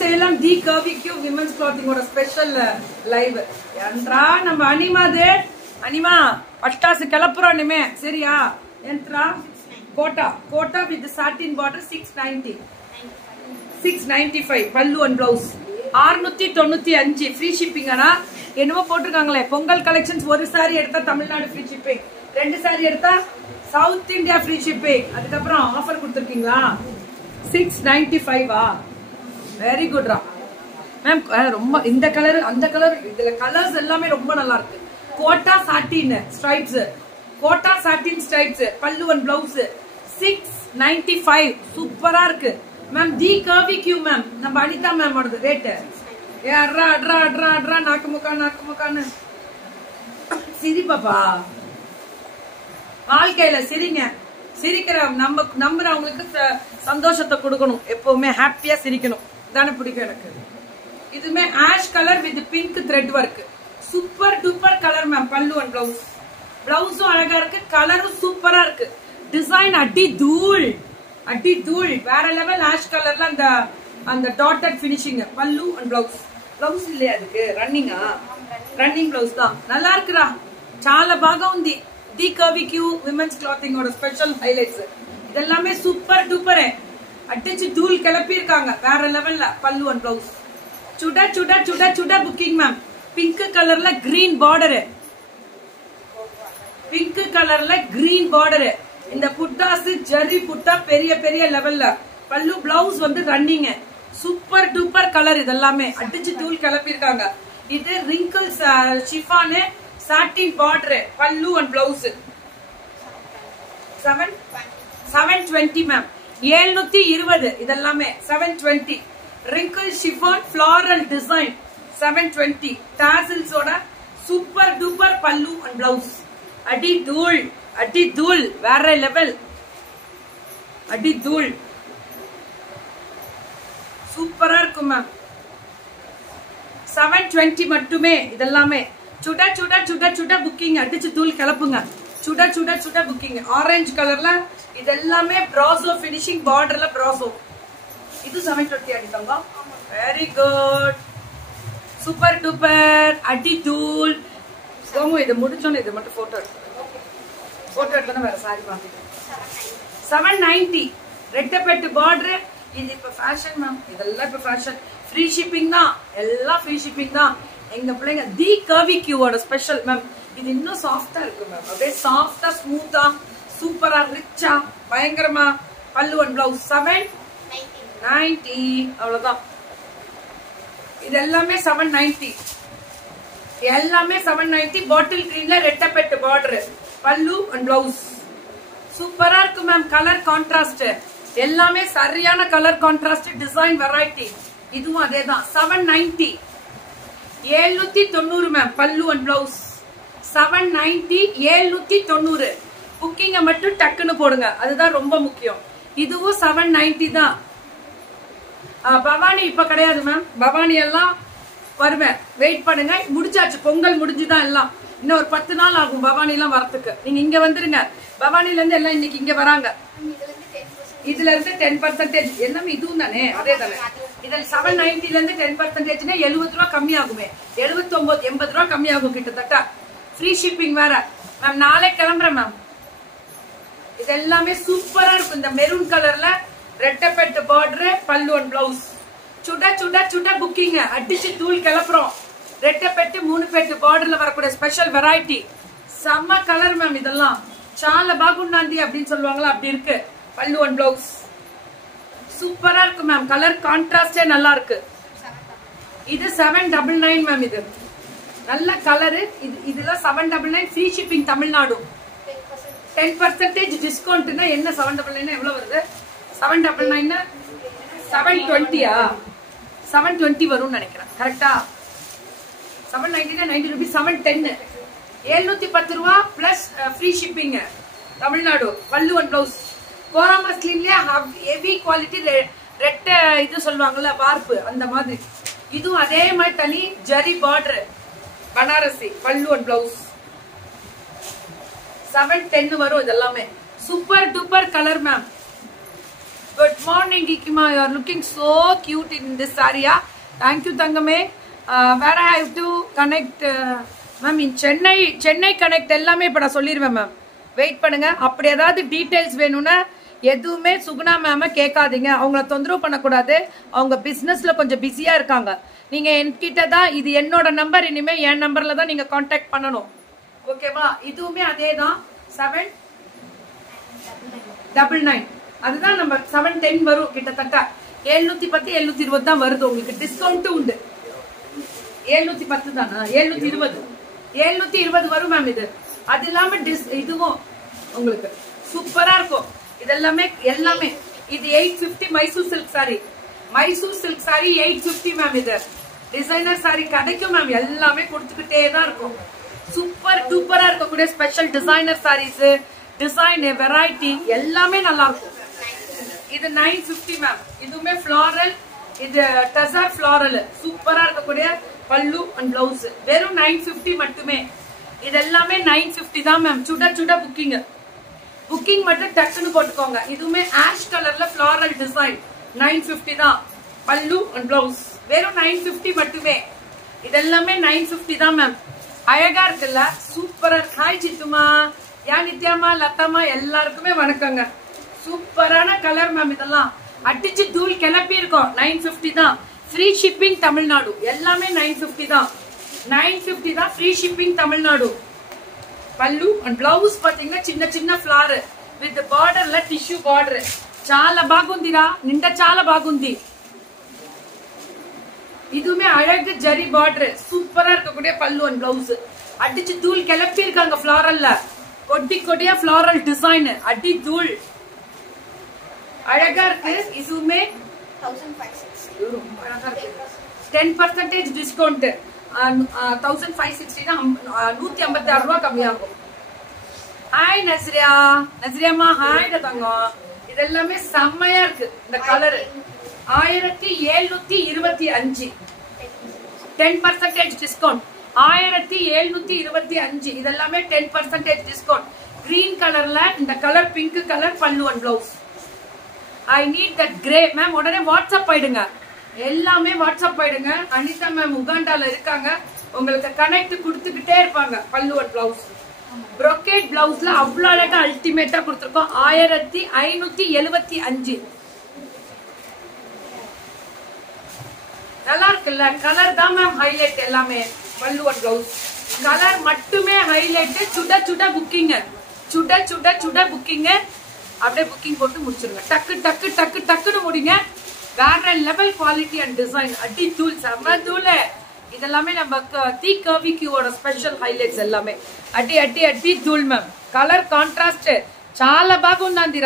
Salem the curvy Q women's கிளாத்திங்கோட special live. என்றா நம்ம அனிமாது அனிமா பட்டாசு கிளப்புறோம் இனிமே சரியா? என்றா Kota Kota with satin border 690 695 பல்லு அண்ட் பிளவுஸ் 695 ஃப்ரீ ஷிப்பிங். ஆனா என்னமோ போட்டிருக்காங்களே பொங்கல் கலெக்ஷன்ஸ் ஒரு சாரி எடுத்தா தமிழ்நாடு ஃப்ரீ ஷிப்பிங், 2 சாரி எடுத்தா சவுத் இந்தியா ஃப்ரீ ஷிப்பிங். அதுக்கப்புறம் ஆஃபர் கொடுத்துருக்கீங்களா? 695 வெரி குட்ரா மேம். ரொம்ப இந்த கலர் அந்த கலர் இதுல கலர்ஸ் எல்லாமே ரொம்ப நல்லா இருக்கு. கோட்டா சாட்டின் ஸ்ட்ரைப்ஸ், கோட்டா சாட்டின் ஸ்ட்ரைப்ஸ் பல்லு அண்ட் பிளவுஸ் 695 சூப்பரா இருக்கு ma'am. The curvy you ma'am நம்ம அனிதா மேம் ஓட ரேட் அட்ரா அட்ரா அட்ரா அட்ரா நாக்கு முக்கான்னு சிரி பாப்பா. வாழ்க்கையில சிரிங்க, சிரிக்கிற நம்புறவங்களுக்கு சந்தோஷத்தை கொடுக்கணும், எப்பவுமே ஹாப்பியா சிரிக்கணும் தானே பிடிக்கும் எனக்கு. இதுமே ash colour with pink thread work super duper colour ma'am. பல்லு அண்ட் பிளவுஸ், பிளவுஸும் அழகா இருக்கு, கலரும் சூப்பரா இருக்கு. டிசைன் அடி தூள் வேற லெவல். ஆஷ் கலர்ல அந்த dotted finishing. Pallu and blouse, blouse இல்லையா அதுக்கு? ரன்னிங் பிளவுஸ் தான். நல்லா இருக்குடா. చాలా బాగుంది. தி கர்வி கியூ விமென்ஸ் கிளாத்திங்கோட ஸ்பெஷல் ஹைலைட்ஸ் இதெல்லாமே சூப்பர் டூப்பர். அடிச்சு தூள் கிளப்பி இருக்காங்க வேற லெவல்ல. பல்லு அண்ட் பிளவுஸ் சுட புக்கிங் மேம். பிங்க் கலர்ல கிரீன் பார்டர், பிங்க் கலர்ல கிரீன் பார்டர். இந்த புட்டாஸ் ஜரி புட்டா பெரிய பெரிய லெவல்ல. பல்லு பிளவுஸ் வந்து ரன்னிங் சூப்பர் டூப்பர் கலர். இதெல்லாமே அடிச்சு தூள் கிளப்பி இருக்காங்க. இது wrinkles chiffon satin border. Pallu and blouse 720 ma'am. 720 இதெல்லாமே 720. Wrinkle chiffon floral design 720. டாசில்ஸோட super duper pallu and blouse. அடி தூள் வேற லெவல். அடி தூள் சூப்பரா இருக்கும் மேம். 720 மட்டுமே இதெல்லாமே. சுட புக்கிங். அடிச்சு தூள் கிளப்புங்க. சுட புக்கிங். ஆரஞ்சு கலர்ல இதெல்லாமே பிராசோ பினிஷிங் பார்டர்ல பிராசோ. இது 720 அடித்தாங்க. வெரி குட் சூப்பர் டூப்பர் அடி தூள். சோமு இதை முடிச்சோன்னு இது மட்டும் போட்டோ எடுத்தா வேற சாரி பாத்துட்டு 790 ரெட்டப்பெட்டு பார்டர். இது இப்ப ஃபேஷன் மேம். இதெல்லாம் இப்ப ஃபேஷன். ஃப்ரீ ஷிப்பிங் தான், எல்லாம் ஃப்ரீ ஷிப்பிங் தான். எங்க பிள்ளைங்க தி கர்வி கியூவோட ஸ்பெஷல் மேம். இது இன்னும் சாஃப்டா இருக்கு மேம். அப்படியே சாஃப்டா ஸ்மூத்தா சூப்பரா ரிச்சா பயங்கரமா. பல்லு அண்ட் பிளவுஸ் 790 அவ்வளவுதான். இது எல்லாமே 790 எல்லாமே 790. பாட்டில் கிரீன்ல ரெட்டப்பெட்டு பார்டர். பல்லு அண்ட் பிளவுஸ் சூப்பரா இருக்கு மேம். கலர் கான்ட்ராஸ்ட் எல்லாமே சரியான கலர் கான்ட்ராஸ்ட். டிசைன் வெரைட்டி இதுவும் அதேதான். 790 790 மேம். பல்லு அண்ட் பிளவுஸ் 790 790. புக்கிங்க மட்டும் டக்குன்னு போடுங்க, அதுதான் ரொம்ப முக்கியம். இதுவும் 790 தான். பவானி இப்ப கிடையாது மேம். பவானி எல்லாம் வருவேன், வெயிட் பண்ணுங்க. முடிச்சாச்சு, பொங்கல் முடிஞ்சுதான் எல்லாம். இன்னும் ஒரு 10 நாள் ஆகும் பவானி எல்லாம் வரத்துக்கு. நீங்க இங்க வந்துருங்க. பவானில இருந்து எல்லாம் இன்னைக்கு இங்க வராங்க. இதுல இருந்து 10% எல்லாமே இதுவும் தானே, அதே தானே. இதுல 790ல இருந்து 10% 70 ரூபா கம்மி ஆகுமே. 79 80 ரூபா கம்மி ஆகும் கிட்டத்தட்ட. ஃப்ரீ ஷிப்பிங் வேற மேம். நாளை கிளம்புறேன் மேம். இது எல்லாமே சூப்பரா இருக்கும். இந்த மெரூன் கலர்ல ரெட்டப்பெட்டு பார்டர். பல்லு அண்ட் பிளவுஸ் சுட புக்கிங். அடிச்சு தூள் கிளப்புறோம். ரெட்டப்பெட்டு 3 பெட்டு பார்டர்ல வரக்கூடிய ஸ்பெஷல் வெரைட்டி. செம்ம கலர் மேம். இதெல்லாம் சால பாகுண்டாந்தி அப்படின்னு சொல்லுவாங்களா, அப்படி இருக்கு. பல்லு அண்ட் பிளவுஸ் சூப்பரா இருக்கு மேம். கலர் கான்ட்ராஸ்டே நல்லா இருக்கு. இது 799 மேம். இது நல்ல கலரு. இதுல 799 ஃப்ரீ ஷிப்பிங் தமிழ்நாடு. 10% டிஸ்கவுண்ட்னா என்ன? 799 எவ்வளவு வருது? 799 720 720 வரும்னு நினைக்கிறேன். கரெக்டா? 790 90 ரூபீஸ். 710 710 ரூபா plus free shipping Tamil Nadu. Pallu and blouse kora மஸ்லின்லயே ஹெவி குவாலிட்டி ரெட்ட இது சொல்லுவாங்கல்ல வார்ப்பு, அந்த மாதிரி. இதுவும் அதே மாதிரி தனி ஜரி பார்டர் பனாரசி. பல்லு அண்ட் பிளவுஸ் 710 வரும். இதெல்லாமே super duper colour ma'am. Good morning, Gikima. You are looking so cute in this area. Thank you, Tangame. Where I have to connect, ma'am, in Chennai connect எல்லாமே இப்ப நான் சொல்லிருவேன் மேம். வெயிட் பண்ணுங்க. அப்படி ஏதாவது details வேணும்னா எதுவுமே சுகுணா மேம கேட்காதீங்க. அவங்கள தொந்தரவு பண்ணக்கூடாது. அவங்க பிசினஸ்ல கொஞ்சம் பிஸியா இருக்காங்க. நீங்க என்கிட்ட தான், இது என்னோட நம்பர், இனிமே என் நம்பர்ல தான் நீங்க கான்டாக்ட் பண்ணணும். ஓகேவா? இதுவுமே அதே தான். 799. அதுதான் நம்ம 710 வரும் கிட்டத்தட்ட. 710 720 தான் வருது. உங்களுக்கு டிஸ்கவுண்ட் உண்டு. 710 தானா? 720 வரும் மேம். இது அது இல்லாம இதுவும் உங்களுக்கு சூப்பரா இருக்கும். இதெல்லாமே எல்லாமே இது 850 Mysore silk sari. Mysore silk sari 850 ma'am. இது டிசைனர் சாரி கிடைக்கும் மேம். எல்லாமே கொடுத்துக்கிட்டே தான் இருக்கும். சூப்பர் டூப்பரா இருக்கக்கூடிய special designer saris, design variety எல்லாமே நல்லா இருக்கும். இது 950 மேம். இதுவுமே ஃபிளாரல், இது டசர் ஃபிளாரல் சூப்பரா இருக்கக்கூடிய பல்லு அண்ட் பிளவுஸ். வெறும் 950 மட்டுமே. இது எல்லாமே 950 தான் மேம். சுட சுட புக்கிங் மட்டும் டக்குன்னு போட்டுக்கோங்க. இதுவுமே ஆஷ் கலர்ல ஃபிளாரல் டிசைன் 950 தான். பல்லு அண்ட் பிளவுஸ் வெறும் 950 மட்டுமே. இதெல்லாமே 950 தான் மேம். அழகா இருக்குல்ல? சூப்பரா இருக்கு. ஹாய் சித்துமா, யா நித்யாமா, லதாமா, எல்லாருக்குமே வணக்கங்க. சூப்பரான கலர் மேம். இதெல்லாம் அடிச்சு தூள் கிளப்பி இருக்கும். 950 தான். Free shipping Tamil Nadu. எல்லாமே 950 தான். 950 தான் ஃப்ரீ ஷிப்பிங் தமிழ்நாடு. పళ్ళు అండ్ బ్లౌజ్ పాతీங்கன்னா చిన్న చిన్న ఫ్లవర్ విత్ బార్డర్ ల టిష్యూ బార్డర్ చాలా బాగుందిరా. నిండా చాలా బాగుంది. இதுமே அழகு ஜரி பார்டர் சூப்பரா இருக்கக்கூடிய பல்லு அண்ட் பிளவுஸ். அடிச்சு தூள் கிளப்பி இருக்காங்க. ஃபிளாரல்ல கொடியா ஃபிளாரல் டிசைன் அடி தூள் அழகா இருக்கு. இதுவுமே 10% டிஸ்கவுண்ட். 1560 156 ரூபாய் கம்மியாகும். ஹாய் நஸ்ரியாமா, ஹாய் தங்கம். இதெல்லாமே செம்மையா இருக்கு. இந்த கலர் 1725 10% டிஸ்கவுண்ட். 1725 இதெல்லாமே 10% டிஸ்கவுண்ட். கிரீன் கலர்ல இந்த கலர், பிங்க் கலர் பல்லு and blouse. I need that grey ma'am. உடனே வாட்ஸ்அப் ஆயிடுங்க. எல்லாமே வாட்ஸ்அப் ஆயிடுங்க. அனிதா மேம் உகாண்டால இருக்காங்க. உங்களுக்கு கனெக்ட் கொடுத்துக்கிட்டே இருப்பாங்க. பல்லு அண்ட் பிளவுஸ் ப்ரோகேட் பிளவுஸ்ல அவ்வளவு அழகா அல்டிமேட்டா கொடுத்துருக்கோம். 1575 நல்லா இருக்குல்ல? கலர் தான் மேம் ஹைலைட். எல்லாமே பல்லு அண்ட் பிளவுஸ் கலர் மட்டுமே ஹைலைட். சுட சுட புக்கிங், சுட சுட சுட புக்கிங். அப்படியே புக்கிங் போட்டு முடிச்சிருங்க. டக்கு டக்கு டக்கு டக்குன்னு முடிங்க. வேற லெவல் குவாலிட்டி அண்ட் டிசைன் அடி தூள், செம்ம தூள். இதெல்லாமே நம்ம தி கர்வி கியூவோட ஸ்పెషల్ హైలైట్స్ எல்லாமே அடி அடி அடி தூள் மேம். కలర్ కాంట్రాస్ట్ చాలా బాగుంది.